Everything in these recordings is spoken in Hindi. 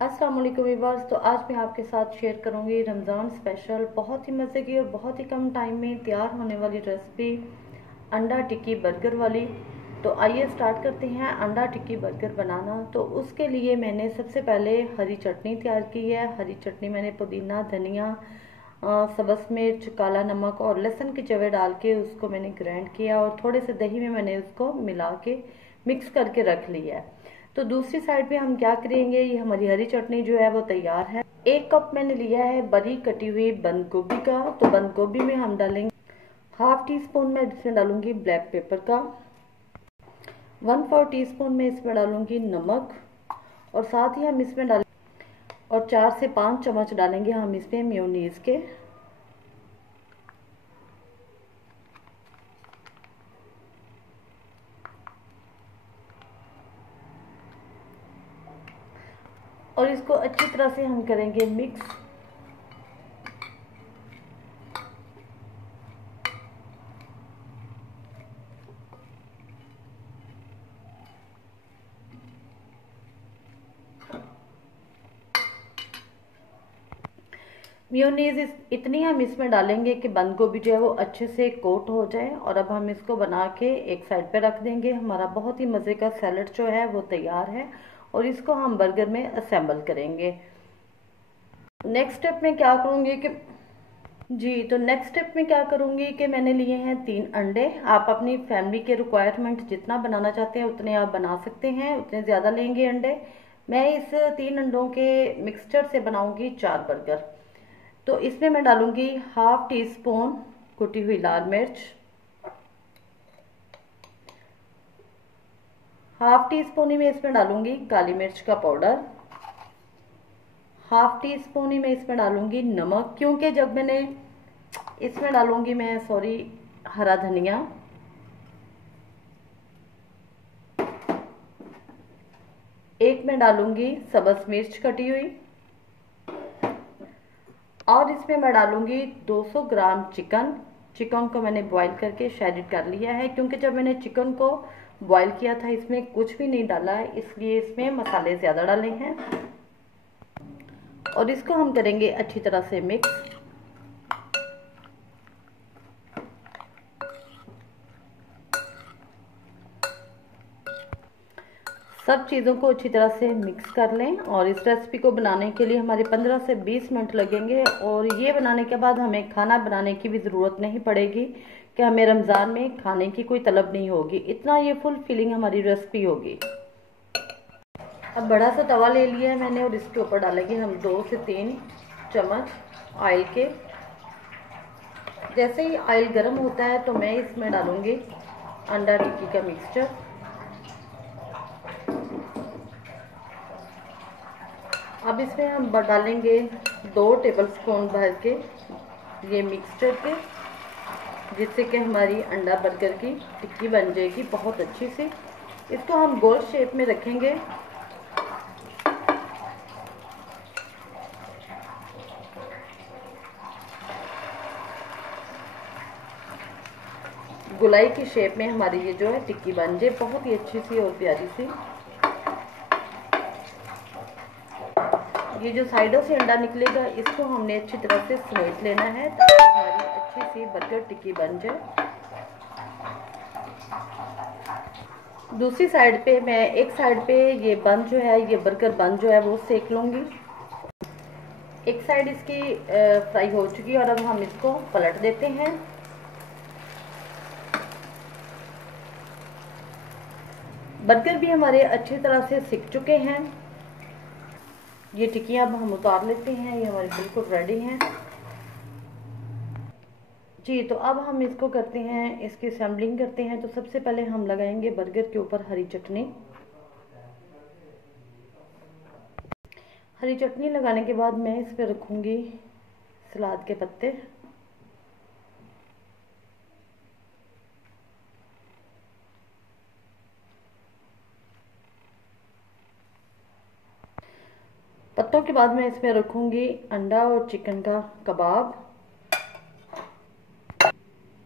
अस्सलाम वालेकुम वीवर्स। तो आज मैं आपके साथ शेयर करूंगी रमज़ान स्पेशल बहुत ही मज़े की और बहुत ही कम टाइम में तैयार होने वाली रेसिपी अंडा टिक्की बर्गर वाली। तो आइए स्टार्ट करते हैं अंडा टिक्की बर्गर बनाना। तो उसके लिए मैंने सबसे पहले हरी चटनी तैयार की है। हरी चटनी मैंने पुदीना, धनिया, सब्ज़ मिर्च, काला नमक और लहसुन की जवे डाल के उसको मैंने ग्राइंड किया और थोड़े से दही में मैंने उसको मिला के मिक्स करके रख लिया है। तो दूसरी साइड पे हम क्या करेंगे, ये हमारी हरी चटनी जो है वो तैयार है। 1 कप मैंने लिया है बारीक कटी हुई बंद गोभी का। तो बंद गोभी में हम डालेंगे हाफ टी स्पून में इसमें डालूंगी ब्लैक पेपर का, 1/4 टीस्पून में इसमें डालूंगी नमक और साथ ही हम इसमें डालेंगे और 4 से 5 चम्मच डालेंगे हम इसमें मेयोनीज के। और इसको अच्छी तरह से हम करेंगे मिक्स। मेयोनीज इतनी हम इसमें डालेंगे कि बंद गोभी जो है वो अच्छे से कोट हो जाए। और अब हम इसको बना के एक साइड पे रख देंगे। हमारा बहुत ही मज़े का सैलड जो है वो तैयार है और इसको हम बर्गर में असेंबल करेंगे। नेक्स्ट स्टेप में क्या करूँगी कि नेक्स्ट स्टेप में क्या करूँगी कि मैंने लिए हैं 3 अंडे। आप अपनी फैमिली के रिक्वायरमेंट जितना बनाना चाहते हैं उतने आप बना सकते हैं, उतने ज़्यादा लेंगे अंडे। मैं इस 3 अंडों के मिक्सचर से बनाऊंगी 4 बर्गर। तो इसमें मैं डालूंगी हाफ टी स्पून कुटी हुई लाल मिर्च, हाफ टी स्पून ही मैं इसमें डालूंगी काली मिर्च का पाउडर, हाफ टी स्पून ही मैं इसमें डालूंगी नमक, क्योंकि जब मैंने इसमें डालूंगी मैं हरा धनिया, एक मैं डालूंगी सब्ज़ मिर्च कटी हुई और इसमें मैं डालूंगी 200 ग्राम चिकन। चिकन को मैंने बॉईल करके शैरिड कर लिया है, क्योंकि जब मैंने चिकन को बॉईल किया था इसमें कुछ भी नहीं डाला है, इसलिए इसमें मसाले ज़्यादा डाले हैं। और इसको हम करेंगे अच्छी तरह से मिक्स। सब चीज़ों को अच्छी तरह से मिक्स कर लें। और इस रेसिपी को बनाने के लिए हमारे 15 से 20 मिनट लगेंगे। और ये बनाने के बाद हमें खाना बनाने की भी ज़रूरत नहीं पड़ेगी कि हमें रमज़ान में खाने की कोई तलब नहीं होगी। इतना ये फुल फिलिंग हमारी रेसिपी होगी। अब बड़ा सा तवा ले लिया है मैंने और इसके ऊपर डालेंगे हम 2 से 3 चम्मच ऑयल के। जैसे ही ऑयल गर्म होता है तो मैं इसमें डालूंगी अंडा टिक्की का मिक्सचर। अब इसमें हम डालेंगे 2 टेबलस्पून भर के ये मिक्सचर के, जिससे कि हमारी अंडा बर्गर की टिक्की बन जाएगी बहुत अच्छी सी। इसको हम गोल शेप में रखेंगे। गुलाई की शेप में हमारी ये जो है टिक्की बन जाए बहुत ही अच्छी सी और प्यारी सी। ये जो साइडों से अंडा निकलेगा इसको हमने अच्छी तरह से समेट लेना है ताकि हमारी अच्छी सी बर्गर टिक्की बन जाए। दूसरी साइड पे मैं एक साइड पे ये बन जो है ये बर्गर बन जो है वो सेक लूंगी। एक साइड इसकी फ्राई हो चुकी है और अब हम इसको पलट देते हैं। बर्गर भी हमारे अच्छी तरह से सिक चुके हैं। ये टिक्कियाँ अब हम उतार लेते हैं, ये हमारी बिल्कुल रेडी हैं। तो अब हम इसको करते हैं, इसकी असेंबलिंग करते हैं। तो सबसे पहले हम लगाएंगे बर्गर के ऊपर हरी चटनी। हरी चटनी लगाने के बाद मैं इस पर रखूँगी सलाद के पत्ते। पत्तों के बाद मैं इसमें रखूँगी अंडा और चिकन का कबाब,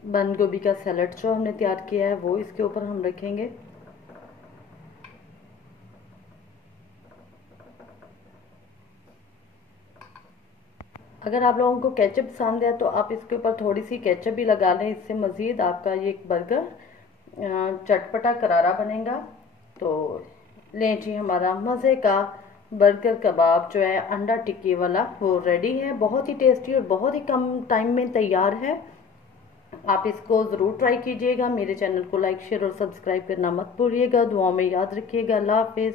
बंद गोभी का सैलड जो हमने तैयार किया है वो इसके ऊपर हम रखेंगे। अगर आप लोगों को केचप पसंद है तो आप इसके ऊपर थोड़ी सी केचप भी लगा लें, इससे मज़ीद आपका ये बर्गर चटपटा करारा बनेगा। तो लें जी, हमारा मज़े का बर्गर कबाब जो है अंडा टिक्की वाला वो रेडी है। बहुत ही टेस्टी और बहुत ही कम टाइम में तैयार है। आप इसको ज़रूर ट्राई कीजिएगा। मेरे चैनल को लाइक शेयर और सब्सक्राइब करना मत भूलिएगा। दुआओं में याद रखिएगा। अल्लाह हाफिज़।